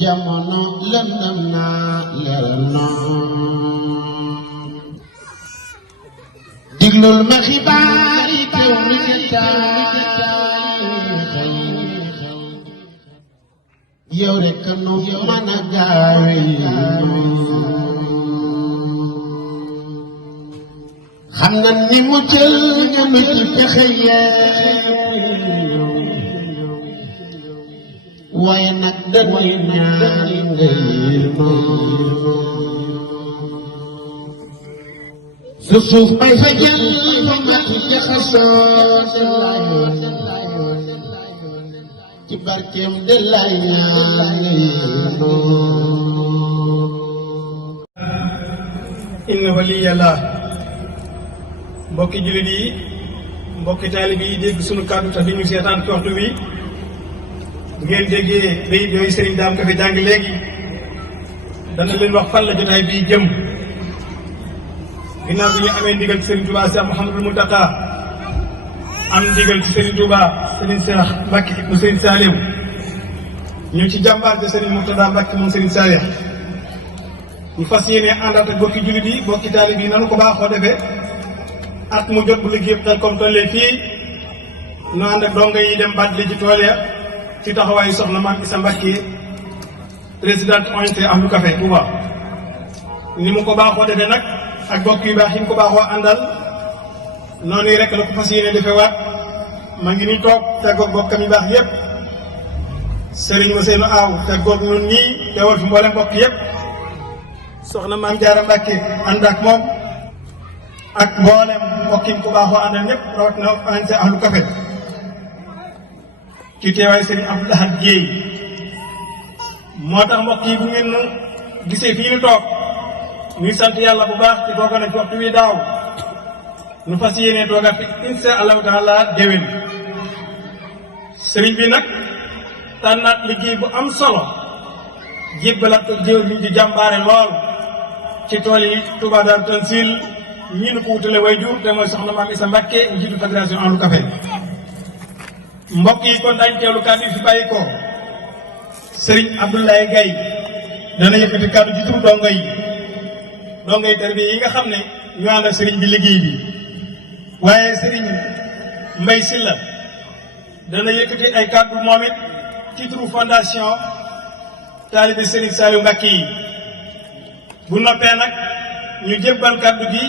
jamono lëndëm naa leeral noon diglul ma xibaar yi teew mi jataay yow rekk nu mën a gaawe xam na ni mu jël ñanu ci pexe waaye nag dañuy ñaan ngay su suuf bay fa jël fa mat jaxasoo ci barkeem de lay ñaan ngay inna waliyallah mbokki jullit yi mbokki taalib yi dégg sunu kàddu tax di ñu seetaan ci waxtu wi bu ngeen déggee bayit yooyu sëriñ daam ko fi jàng léegi dana leen wax fan la jotaay bii jëm ginnaaw bi ñu amee ndigal ci sëriñ Touba Cheikh Mouhamadul Mountakha am ndigal ci sëriñ Touba sëriñ Cheikh Mbacke mu sëriñ Saliou ñu ci jàmbaar de sëriñ Mourtada Mbacke moom sëriñ Saliou ñu fas yéene àndaat ak bokki jullit yi bokki taalib yi nanu ko baaxoo defee at mu jot bu liggéey xel comme tollee fii nu ànd ak dongo yi dem bat li ci tool ya ci taxawaayu soxna Maam Issa Mbacke présidente ONG Ahlu Café Touba ni mu ko baaxoo defee nag ak bokk yu baax yi mu ko baaxoo àndal noonu rek la ko fas yéene defee waat ma ngi ni toog feggoog bokkam yu baax yépp Serigne Ousseynou Aw feggoog ñun ñii teewal fi mboolem bokk yépp soxna Maam Jaara Mbacke ànd ak moom ak mboolem mbokk yi ko baaxoo àndal ñëpp rawatina ONG Ahlu Café ci teewaay Serigne Abdou Lahad Dieye moo tax mbokk yi bu ngeen gisee fii ñu toog ñuy sant yàlla bu baax ci bokk na ci waxtu wi daaw nu fas yéenee toogaat fi insha allahu taala déwén sëriñ bi nag tànnaat liggéey bu am solo jébbalaat ko jéew liñ di jàmbaare lool ci tool yi Touba Darou Tanzil ñi nu ko wutale way jur te mooy soxna Maam Issa Mbacke njiitu fédération Ahlu Café mbokk yi kon daañu teewlu kàddu yi fi bàyyi ko Serigne Abdoulaye Gaye dana yëkkati kàddu ci turu dongo yi tarbiya yi nga xam ne ñu ànd ak Serigne bi liggéey bi waaye Serigne Mbaye Sylla dana yëkkati ay kàddu moom it ci turu fondation taalibe Serigne Saliou Mbacke yi bu noppee nag ñu jébbal kàddu gi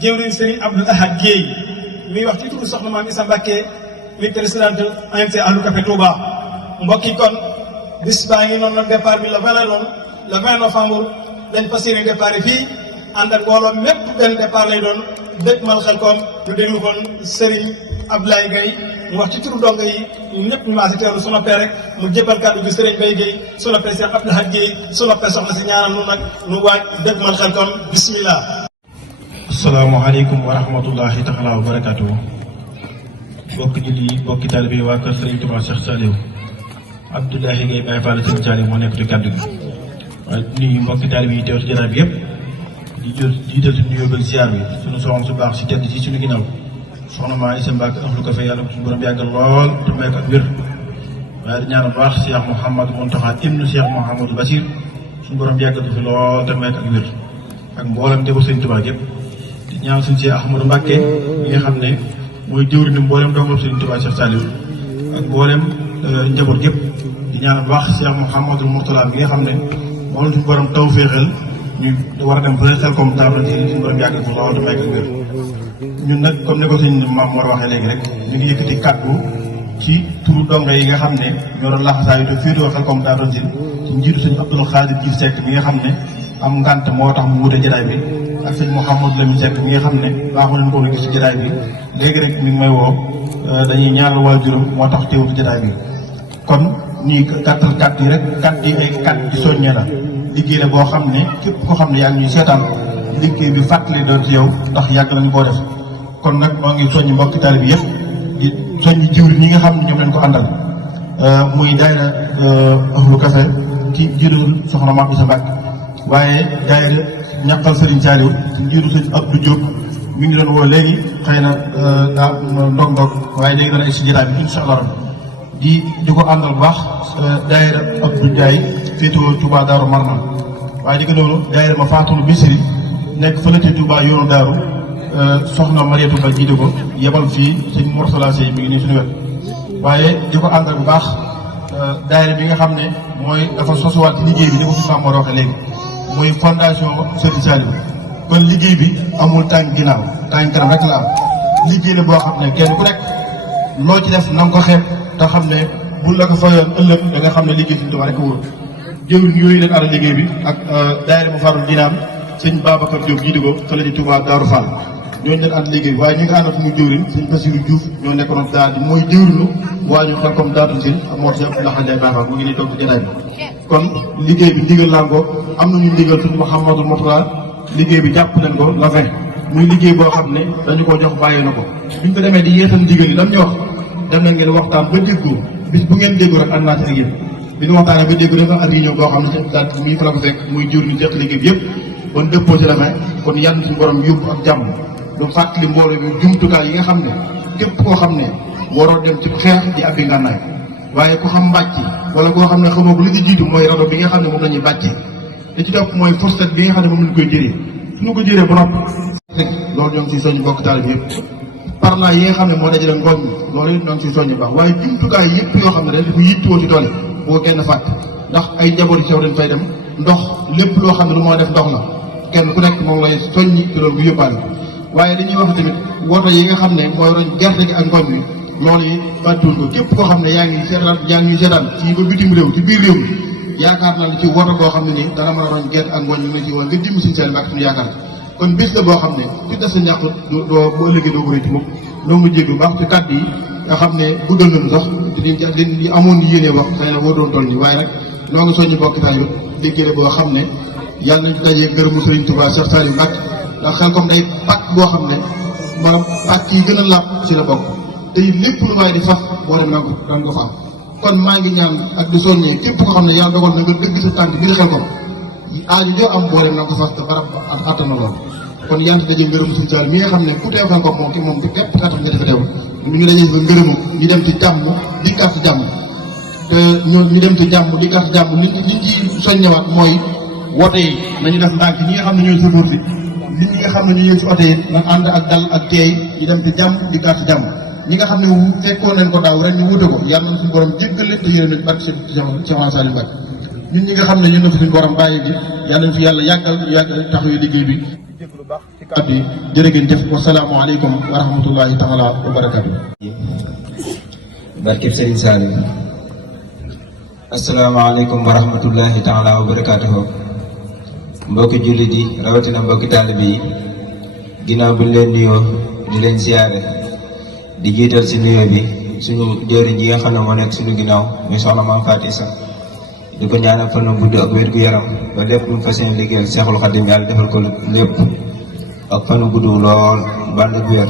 jëwriñ Serigne Abdou Lahad Dieye muy wax ci turu soxna Maam Issa Mbacke mi présidente ONG Ahlu Café Touba mbokk yi kon bis baa ngi noonu nag départ bi le 20 la noonu le 20 novembre dañ fas yéene départ fii ànd ak mbooloo mépp benn départ lay doon dëkk mal xel koom ñu déglu kon Serigne Abdoulaye Gaye mu wax ci turu dongo yi ñëpp ñu maasi teewlu su noppee rek mu jébbal kàddu gi Serigne Baye Gueye su noppee Cheikh Abdou Lahad Dieye su noppee soxna si ñaanal nu nag nu waaj dëkk mal xel koom bismillah. asalaamaaleykum wa rahmatullahi taala wa barakatuh bokki julli yi bokki taalibe yi waa kër Serigne Touba Cheikh Saliou Abdoulaye Gaye Baye Fall Serigne Saliou moo nekk ci kàddu gi waaye nuyu mbokki taalibe yi teew ci jataay bi yëpp di jiital suñu yóbbal ziar bi suñu soxna su baax si tedd si suñu ginnaaw soxna Maam Issa Mbacke Ahlu Café yàlla ko suñu borom yàggal lool te may ko ak wér waaye di ñaan baax Cheikh Mouhamadou Mountakha ibnu Cheikh Mouhamadou Bachir suñu borom yàggal ko fi lool te may ko ak wér ak mboolem teewul Serigne Touba yëpp di ñaan suñu Cheikh Ahmadou Mbacke ñi nga xam ne mooy jëwriñu mboolem dongam Serigne Touba Cheikh Saliou ak mboolem njaboot yëpp di ñaan baax Cheikh Mouhamadou Mourtala bi nga xam ne moom suñu borom taw féexal ñu war a dem ba xel comme table ci suñu borom yàggal ko lool te may ko wér ñun nag comme ni ko sëñ Maam Mor waxee léegi rek ñu ngi yëkkati kàddu ci turu donga yi nga xam ne ñoo doon laxasaayu te féetoo xel comme table ci njiitu sëñ Abdoul Khadir Diouf Seck mi nga xam ne am ngànt moo tax mu wute jataay bi ak sëñ Mouhamadou Lamine Seck mi nga xam ne baaxoo nañu ko gis ci jataay bi léegi rek mi ngi may woo dañuy ñaanal waajuram moo tax teewul jataay bi kon ñuy gàttal kàddu yi rek kàddu yi ay kàddu ci soññee la liggéey la boo xam ne képp koo xam ne yaa ngi ñuy seetaan liggéey bi fàttali doon ci yow ndax yàgg nañu koo def kon nag moo ngi soññ mbokki taalibe bi yëpp di soññ jiwri ñi nga xam ne ñoom lañ ko àndal muy daayira Ahlu Café ci jiitu soxna Maam Issa Mbacke waaye daayira ñaqal Serigne Saliou ci njiitu sëñ Abdou Diop mi ngi doon woo léegi xëy na daa ndog waaye léegi dana si jotaay bi incha allah di ko àndal bu baax daayira Abdou Ndiaye féetewoo Touba Daaru Marnaan waaye di ko noonu daayira ma Fatul Bisri nekk fële ca Touba yoonu Daaru soxna Mariatu Ba jiite ko yebal fii sëñ Mourtala Sey mi ngi nii suñu wet waaye di ko àndal bu baax daayira bi nga xam ne mooy dafa sosuwaat ci liggéey bi ni ko fi Mamour waxee léegi muy fondation Serigne Saliou kon liggéey bi amul tànk ginnaaw tànk kanam rek la am liggéey la boo xam ne kenn ku nekk loo ci def na nga ko xeeb te xam ne buñ la ko fayoon ëllëg da nga xam ne liggéey si dama rek wóor jëwriñ yooyu leen ànd liggéey bi ak daayira bu farul dinaam sëñ Babacar Diop jiite ko fële ci Touba Darou Fall ñooñu leen ànd liggéey bi waaye ñi nga ànd fu muy jëwriñ sëñ Bassirou Diouf ñoo nekkoon daal di mooy jëwriñu waa ñu xel comme daatu si moo si ëpp ndax Ndiaye Baye Fall mu ngi nii toog ci jotaay bi kon liggéey bi ndigal laa ko am nañu ndigal suñu Mouhamadou Moutala liggéey bi jàpp nañ ko la fin muy liggéey boo xam ne dañu ko jox bàyyi na ko buñ ko demee di yeesal ndigal yi lam ñu wax dem na ngeen waxtaan ba déggoo bis bu ngeen déggu rek ànd naa ci ak yéen bi ñu waxtaanee ba déggu dafa at yi ñëw boo xam ne daal mii fa la ko fekk muy jur ñu jeq liggéey bi yëpp kon dëppoo ci la fin kon yàlla suñu borom yóbbu ak jàmm du fàttali mbooloo bi jumtukaay yi nga xam ne képp koo xam ne waroo dem ci xeex di abbi ngànnaay waaye ku xam mbàcc wala koo xam ne xamoo ko li ci jiitu mooy rajo bi nga xam ne moom la ñuy bàccee li ci topp mooy fourchette bi nga xam ne moom lañ koy jëree suñu ko jëree ba noppi loolu ñoo ngi siy soññ bokk taal bi yëpp par là yi nga xam ne moo dajale ngooñ mi loolu it ñoo ngi siy soññ baax waaye jumtukaay yëpp yoo xam ne dañ ko yittewoo ci tool yi boo kenn fàtte ndax ay njaboot yi sew dañ fay dem ndox lépp loo xam ne lu moo def ndox la kenn ku nekk moom lay soññi te loolu bu yóbbaale waaye dañuy wax tamit woto yi nga xam ne mooy roñ gerte gi ak ngooñ mi loolu yi fàttuwul ko képp koo xam ne yaa ngi seetaan ci ba bitim réew ci biir réew mi yaakaar naa ne ci woto boo xam ne nii dana mën a roñ gerte ak ngooñ mi nga ci woon nga dimb suñu seen bak suñu yaakaar kon bés la boo xam ne ku des sa ñàkk doo bu ëllëgee doo ko rëcc mukk noo ngi jéggu baax ci kàddu yi nga xam ne guddal nañu sax di amoon ni yéene wax xëy na woo doon toll nii waaye nag noo ngi soññi bokk taal yi déggee boo xam ne yàlla nañ ci dajee ngërëmu Serigne Touba Cheikh Saliou Mbacké ndax xel comme day pàcc boo xam ne maanaam pàcc yi gën a laab ci la bokk te lépp lu waaye di fas boo dem danga ko fa am kon maa ngi ñaan ak di soññee képp koo xam ne yàlla dogal na nga dëgg sa tànk biir xel comme aaju joo am boo dem danga ko fas te barab attana lool kon yàlla dajee ngërëmu Serigne Saliou mi nga xam ne ku teew xel comme moom képp kattan nga defe teew mi ngi dajee fa ngërëmu ñu dem ci jàmm dikkaat ci jàmm te ñu dem ci jàmm dikkaat ci jàmm li ci soññewaat mooy wote yi nañu def ndànk ñi nga xam ne ñooy sëfoor si nit ñi nga xam ne ñu ñëw ci oto yi na ànd ak dal ak teey ñu dem ci jàmm di gàtt ci jàmm ñi nga xam ne fekkoon nañ ko daaw rek ñu wute ko yàlla na suñu borom jéggal leen te yéene nañ barke Cheikh Saliou Mbacké ñun ñi nga xam ne ñun na fi suñu borom bàyyi ji yàlla nañ fi yàlla yàggal taxawu liggéey bi jéglu baax ci kàddu yi jërë ngeen jëf wa salaamu aleykum wa rahmatullahi taala wa barakatu barkeb Serigne Saliou asalaamaaleykum wa rahmatullahi taala wa barakatuhu mbokki jullit yi rawatina mbokki taalibe yi ginnaaw bi leen nuyoo di leen siyaare di jiital si nuyoo bi suñu jëriñ yi nga xam ne moo nekk suñu ginnaaw muy soxna Maam Faty Issa di ko ñaanal fan bu gudd ak wér gu yaram ba lépp lu mu fas yéene liggéeyal Seexul Xadim yàlla defal ko lépp ak fan bu gudd lool bànd gu wér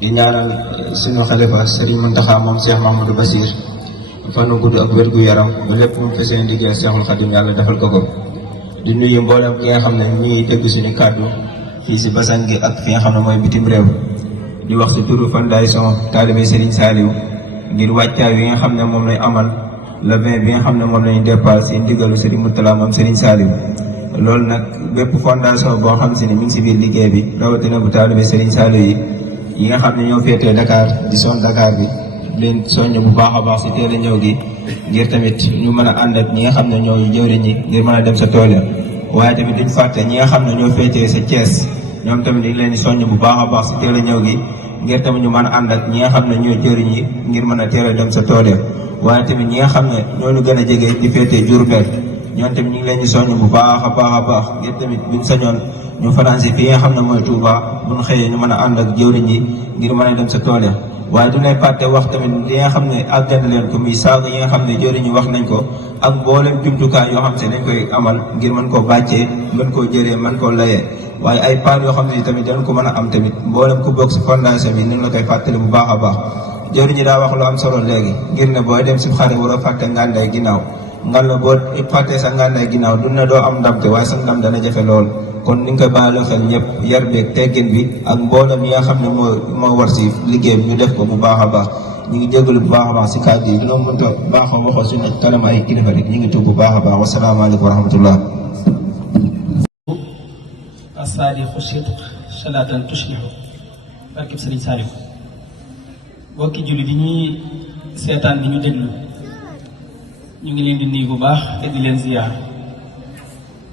di ñaanal suñu xalifa Serigne Mountakha moom Cheikh Mahamadou Bassir fan bu gudd ak wér gu yaram ba lépp lu mu fas yéene liggéeyal Seexul Xadim yàlla defal ko ko. di nuyu mboolem ki nga xam ne ñu ngi dégg suñu kàddu fii si basan gi ak fi nga xam ne mooy bitim réew di wax si turu fondation Talibé Serigne Saliou ngir wàccaay yi nga xam ne moom lay amal le 20 bi nga xam ne moom lañu départ si ndigalu Serigne Moutala moom Serigne Saliou loolu nag bépp fondation boo xam si ne mi ngi si biir liggéey bi rawatina bu Talibé Serigne Saliou yi nga xam ne ñoo féetee Dakar di zone Dakar bi leen soññ bu baax a baax si teel a ñëw gi ngir tamit ñu mën a ànd ak ñi nga xam ne ñooy jëwriñ ñi ngir mën a dem sa tool ya waaye tamit duñ fàtte ñi nga xam ne ñoo féetee sa Thiès ñoom tamit dañ leen di soññ bu baax a baax si teel a ñëw gi ngir tamit ñu mën a ànd ak ñi nga xam ne ñooy jëwriñ yi ngir mën a teel a dem sa tool ya waaye tamit ñi nga xam ne ñoo ñu gën a jege di féetee Diourbel ñoom tamit ñu ngi leen di soññ bu baax a baax a baax ngir tamit buñ sañoon ñu fanaan si fi nga xam ne mooy Touba buñ xëyee ñu mën a ànd ak jëwriñ yi ngir mën a dem sa tool ya waaye du lay fàtte wax tamit li nga xam ne àggana leen ko muy saaga yi nga xam ne jëriñ ñu wax nañ ko ak mboolem jumtukaay yoo xam ne dañ koy amal ngir mën koo bàccee mën koo jëlee mën koo layee waaye ay paan yoo xam ne tamit dañ ko mën a am tamit mboolem ku bokk si fondation bi ñu la koy fàttali bu baax a baax jëriñ ñi daa wax lu am solo léegi ngir ne booy dem si xare war a fàtte ngànday ginnaaw ngal la boo fàttee sa ngànday ginnaaw du ne doo am ndam te waaye sa ndam dana jafe lool kon ni nga koy bàyyiloo xel ñëpp yar beeg teggin bi ak mboolem yi nga xam ne moo war si liggéey bi ñu def ko bu baax a baax ñu ngi jégalu bu baax a baax si kàddu yi dina mënta baaxoo waxoo suñu kanam ay kilifa rek ñu ngi tuub bu baax a baax wasalaamaaleykum wa rahmatullah. as-saadiqu sidq salaatan tuslihu barkeb Sëriñ Saliou bokki julli di ñuy seetaan di ñu déglu ñu ngi leen di nuyu bu baax te di leen ziyaar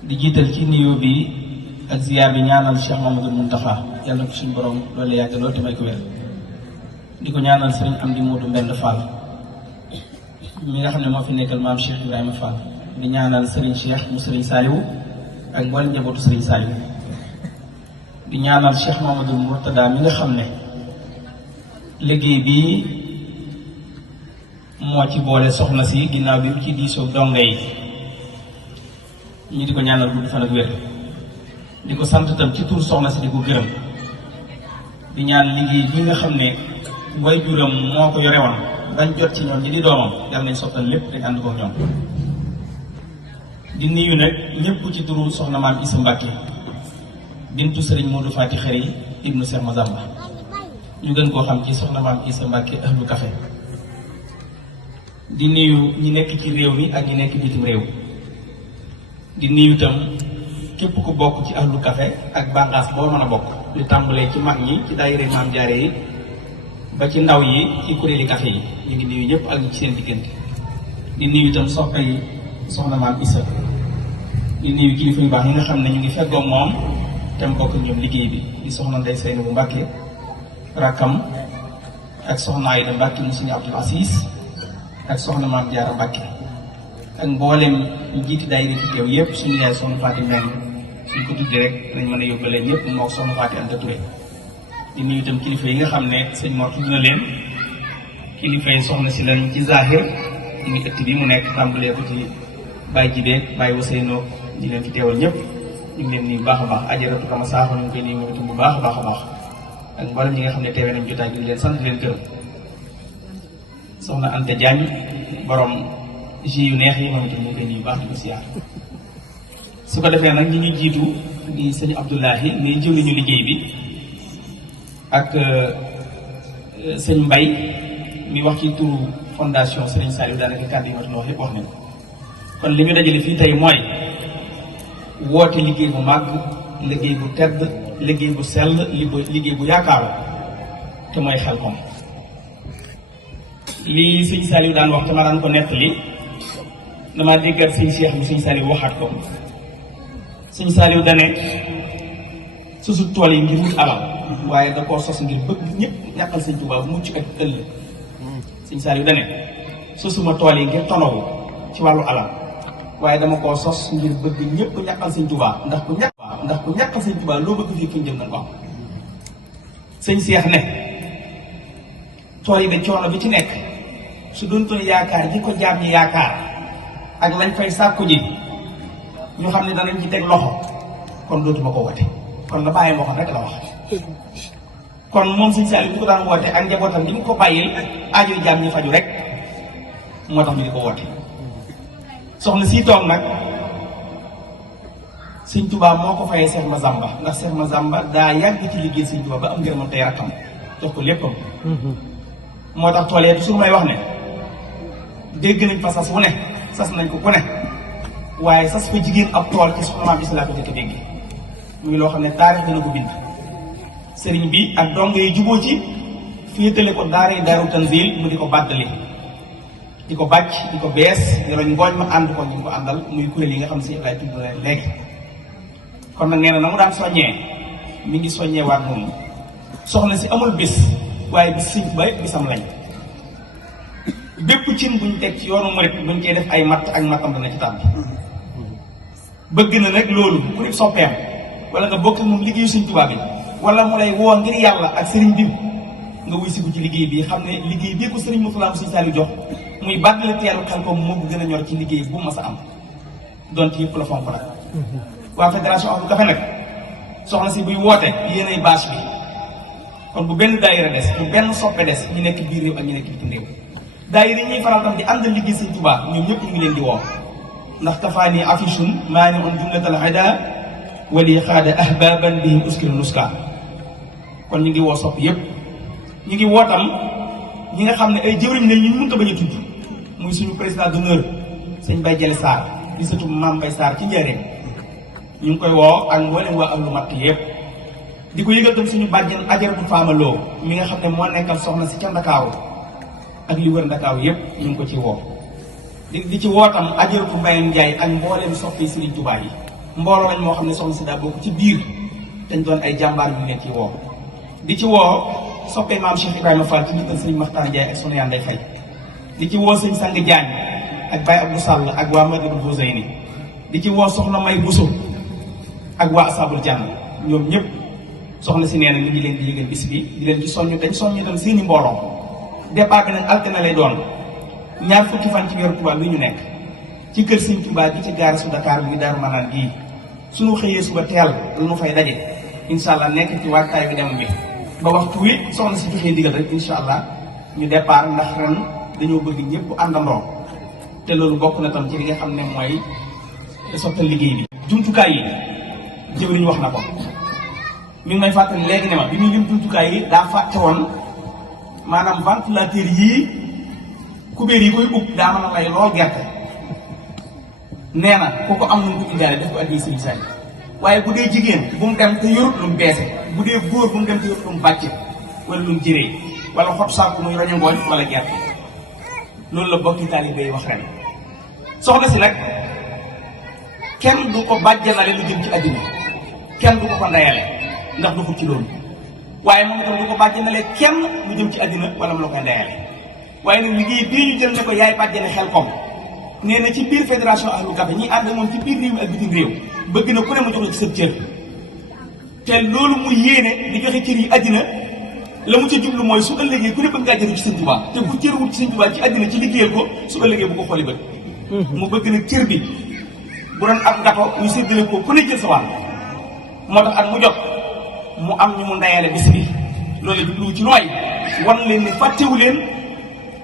di jiital ci nuyoo bi ak ziyaar bi ñaanal Cheikh Mamadou Mountakha yàlla na ko suñu borom loolu yàgg loolu te may ko wér di ko ñaanal Sëriñ Amdi Moodu Mbend Fall mi nga xam ne moo fi nekkal maam Cheikh Ibrahima Fall di ñaanal Sëriñ Cheikh mu Sëriñ Saliou ak mboolem njabootu Sëriñ Saliou di ñaanal Cheikh Mamadou Mourtada mi nga xam ne liggéey bi moo ci boole soxna si ginnaaw bi ci diisoo donga yi ñu di ko ñaanal gudd fan ak wér di ko sant itam ci tur soxna si di ko gërëm di ñaan liggéey bi nga xam ne way juram moo ko yore woon bañ jot ci ñoom ñi di doomam yàlla nañ sottal lépp rek ànd ko ñoom di nuyu nag ñëpp ci turu soxna maam Issa Mbacke bintu Serigne Modou Fati Xëri ibnu Cheikh Mazamba ñu gën koo xam ci soxna maam Issa Mbacke ahlu café di nuyu ñi nekk ci réew mi ak ñi nekk bitim réew di nuyu itam képp ku bokk ci ahlu café ak bànqaas boo mën a bokk li tàmbalee ci mag ñi ci daayira maam jaare yi ba ci ndaw yi ci kuréeli café yi ñu ngi nuyu ñëpp ak ñi ci seen diggante di nuyu itam soppe yi soxna maam Issa di nuyu kilifa yu baax yi nga xam ne ñu ngi feggoo moom te mu bokk ñoom liggéey bi di soxna Ndey Seynu bu Mbàkke rakkam ak soxna Ayda Mbàkke mu suñu Abdul Aziz ak soxna maam Jaara Mbàkke ak mboolem ñu jiiti daayira ci teew yëpp suñu yaay soxna Faati Mbeng suñ ko tuddee rek nañ mën a yóbbale ñëpp moo soxna Faati Anta Touré di nuyu itam kilifa yi nga xam ne sëñ Mor tudd na leen kilifa yi soxna si lañ ci zahir ñu ngi ëtt bi mu nekk tàmbalee ko ci Baye Jibeek Baye Waseyno ñi leen fi teewal ñëpp ñu ngi leen nuyu bu baax a baax ajaratu Kama Saaxo ñu ngi koy nuyu moom itam bu baax a baax a baax ak mboolem ñi nga xam ne teewee nañ jotaay bi leen sant leen gërëm soxna Anta Diagne borom ji yu neex yi moom itam ñu ngi koy nuyu bu baax di ko siyaar su ko defee nag ñi ñu jiitu di sëñ Abdoulahi muy jëwriñu liggéey bi ak sëñ Mbay mi wax ci turu fondation Serigne Saliou daanaka kàddu yi ma wax yëpp wax nañ kon li ñu dajale fii tey mooy woote liggéey bu màgg liggéey bu tedd liggéey bu sell liggéey bu yaakaaru te mooy Xelcom lii sëñ Saliou daan wax te ma daan ko nettali damaa déggat sëñ Cheikh bi sëñ Saliou waxaat ko sëñ Saliou dane susu tool yi ngir wut alal waaye da koo sos ngir bëgg ñëpp ñàkkal sëñ Tuubaa bu mucc ak ëllëg sëñ Saliou dane sosuma tool yi ngir tonowu ci wàllu alal waaye dama koo sos ngir bëgg ñëpp ñàkkal sëñ Tuubaa ndax ku ñàkkal sëñ Tuubaa loo bëgg fii kuñ jëm na ko am sëñ Cheikh ne tool yi de coono bi ci nekk su doon toon yaakaar ji ko jaam ñi yaakaar ak lañ fay sàkku ji ñu xam ne danañ ci teg loxo kon dootuma ko wote kon la bàyyi moo xam rek la wax kon moom sëñ Saliou bu ko daan woote ak njabootam li mu ko bàyyil aajo jaam ñi faju rek moo tax ñu di ko woote soxna si toog nag sëñ Tuubaa moo ko fayee Cheikh Mazamba ndax Cheikh Mazamba daa yàgg ci liggéey sëñ Tuubaa ba am ngërëmam tey rakkam jox ko léppam moo tax tool yi toujours may wax ne dégg nañ fa sas wu ne sas nañ ko ku ne waaye sas fa jigéen ab tool ci soxna maam Issa laa ko jëkk dégg muy loo xam ne taarix dana ko bind sëriñ bi ak dong yi juboo ci féetale ko daaree Daaru Tanzil mu di ko bàddali di ko bàcc di ko bees yoroñ ngooñ ma ànd ko ñu ko àndal muy kuréel yi nga xam ne si lay tudd na léegi kon nag nee na mu daan soññee mi ngi soññee waat noonu soxna si amul bis waaye bis sëñ ba bisam lañ bépp cin buñ teg ci yoonu murit buñ koy def ay matt ak mattam dana ci tàbbi bëgg na nag loolu ku def soppeem wala nga bokk moom liggéeyu sëñ Tuubaa bi wala mu lay woo ngir yàlla ak sëriñ bi nga wuy siku ci liggéey bi xam ne liggéey bii ko sëriñ Mourtada sëñ Saliou jox muy bàddale teelu Xelcom moo ko gën a ñor ci liggéey bu mas a am donte yëpp la fonk nag waa fédération Ahlu Café nag soxna si buy woote yéenay bâche bi kon bu benn daayira des bu benn soppe des ñu nekk biir réew ak ñu nekk bitim réew daayira yi ñuy faral tam di àndal liggéey sëñ Tuubaa ñoom ñëpp ñu ngi leen di woo ndax kafaani afishun maa ni on jumlatal hada wali xaada ahbaban bihim uskil nuska kon ñu ngi woo sopp yëpp ñu ngi wootam ñi nga xam ne ay jëwriñ lañ ñu mënut a bañ a tudd muy suñu président d'honneur sëñ Baye Jale Sarr di sëtu Maam Baye Sarr ci njëriñ ñu ngi koy woo ak mboolem waa ahlu Makka yëpp di ko yëgal tam suñu bàjjen Ajaratu Faama Lo mi nga xam ne moo nekkal soxna si ca Ndakaaru ak li wër Ndakaaru yëpp ñu ngi ko ci woo di ci woo tam Ajaratu Mbayang Njaay ak mbooleem soppi Sëriñ Tuubaa yi mbooloo lañ moo xam ne soxna si daa bokk ci biir dañ doon ay jàmbaar yu leen ci woo di ci woo soppee maam Cheikh Ibrahima Fall ci njiital Sëriñ Maxtaar Njaay ak sunu yanday fay di ci woo sëñ Sang Jaañ ak Baye Abdou Sall ak waa Madinatu Fawzayni di ci woo soxna May Buso ak waa Asabul Janna ñoom ñëpp soxna si nee na ñu ngi leen di yëgal bis bi di leen ci soññu dañ soññu tam seeni mbooloo départ bi nag altine lay doon ñaar fukki fan ci weeru Tuubaa bi ñu nekk ci kër Sëriñ Tuubaa gi ci gaara su Dakar bi Daaru Manaan gii suñu xëyee suba teel lu nu fay daje incha allah nekk ci waajtaay bi dem bi ba waxtu wi soxna si joxee ndigal rek incha allah ñu départ ndax ren dañoo bëgg ñëpp àndandoo te loolu bokk na tam ci li nga xam ne mooy sottal liggéey bi. jumtukaay yi jëwriñ wax na ko mi ngi may fàttali léegi ne ma bi muy lim jumtukaay yi daa fàtte woon maanaam ventilateur yii kubéer yi koy ub daa mën a lay lool gerte nee na ku ko am nu mu ko indaale def ko addi sëriñ Saay waaye bu dee jigéen bu mu dem te yorut lu mu beese bu dee góor bu mu dem te yorut lu mu bàcce wala lu mu jëree wala xot sàkku muy roño ngooñ wala gerte loolu la bokki taalibe yi wax ren soxna si nag kenn du ko bàjjanale lu jëm ci àddina kenn du ko ndayale ndax du xut ci loolu waaye moom itam du ko bàjjanale kenn lu jëm ci àddina wala mu la koy ndayale waaye nag liggéey bii ñu jël ne ko yaay bàjjane Xelkom nee na ci biir fédération Ahlu Café ñi ànd moom ci biir réew mi ak bitim réew bëgg na ku ne mu jox la ci sa cër te loolu mu yéene di joxe cër yi àddina la mu ca jublu mooy su ëllëgee ku ne bëgg ngaa jëru ci Sëñ Tuubaa te bu cër wut ci Sëñ Tuubaa ci àddina ci liggéeyal ko su ëllëgee bu ko xooli bët mu bëgg na cër bi bu doon ab ngato ñu séddale ko ku ne jël sa wàll moo tax at mu jot mu am ñu mu ndayale bis bi loolu la jublu ci lu may wan leen ni fàttewu leen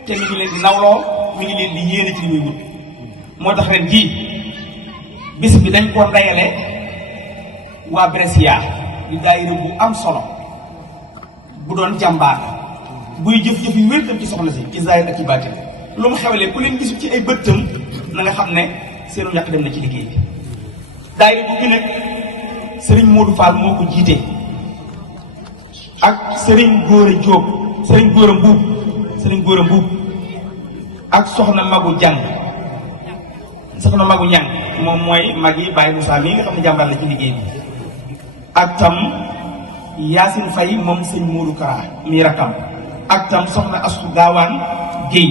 te mi ngi leen di nawloo mi ngi leen di yéene ci li muy wut moo tax ren jii bis bi dañ koo ndayale waa Brescia di daayira bu am solo bu doon jàmbaar buy jëf-jëf yu wér tam ci soxna si ci zaahir ak ci baatin lu mu xewalee ku leen gisu ci ay bëttam na nga xam ne seenu ñàkk dem na ci liggéey bi daayira bu gi nag sëriñ Modou Fall moo ko jiite ak sëriñ Góora Jóob sëriñ Góora Mbuub ak soxna Magu Jàng soxna Magu Ñang moom mooy mag yi Baye Moussa mii nga xam ne jàmbaar la ci liggéey bi ak tam Yaasin Fay moom sëñ Modou Kara mii rakkam ak tam soxna Astu Gaawaan Géey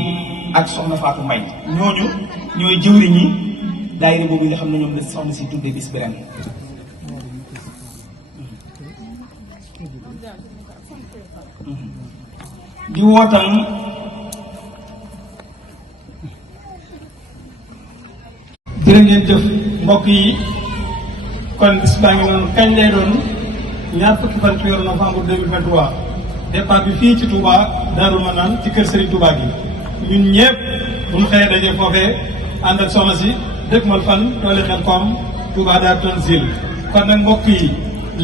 ak soxna Fatou Mbay ñooñu ñooy jëwriñ ñi daayira boobu nga xam ne ñoom la soxna si tuddee bis bi ren di wootam jërë ngeen jëf mbokk yi kon bis baa ngi noonu kañ lay doon ñaar fukki fan ci weeru novembre 2023 départ bi fii ci Touba Darou Manane ci kër Serigne Touba gi ñun ñëpp bu ñu xëyee dajee foofee ànd ak soxna si dëkk mal fan tooli Xelkom Touba Darou Tanzil kon nag mbokk yi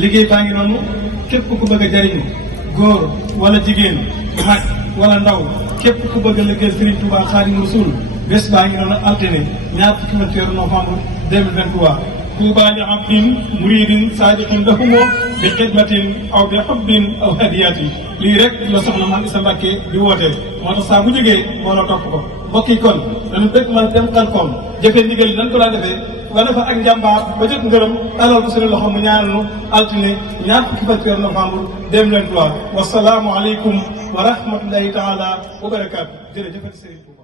liggéey baa ngi noonu képp ku bëgg a jariñu góor wala jigéen mag wala ndaw képp ku bëgg a liggéey Serigne Touba Xaadimu Rasuul bés baa ngi noonu altine ñaar fukki fan ci weeru novembre 2023 Touba li abdin muridin saadiqin lahumo bi xidmatin aw bi xubbin aw hadiyatin lii rek la soxna Maam Isa Mbàkke di woote moo tax saa bu jógee moo la topp ko mbokk yi kon dañu dëkk man dem Xelkom jëfee ndigal yi nan ko laa defee wane fa ak njàmbaar ba jot ngërëm alal ko suñu loxo mu ñaanal nu altine ñaar fukki fan ci weeru novembre 2023 wasalaamu aleykum wa rahmatullahi taala wa barakaatu jërëjëf Serigne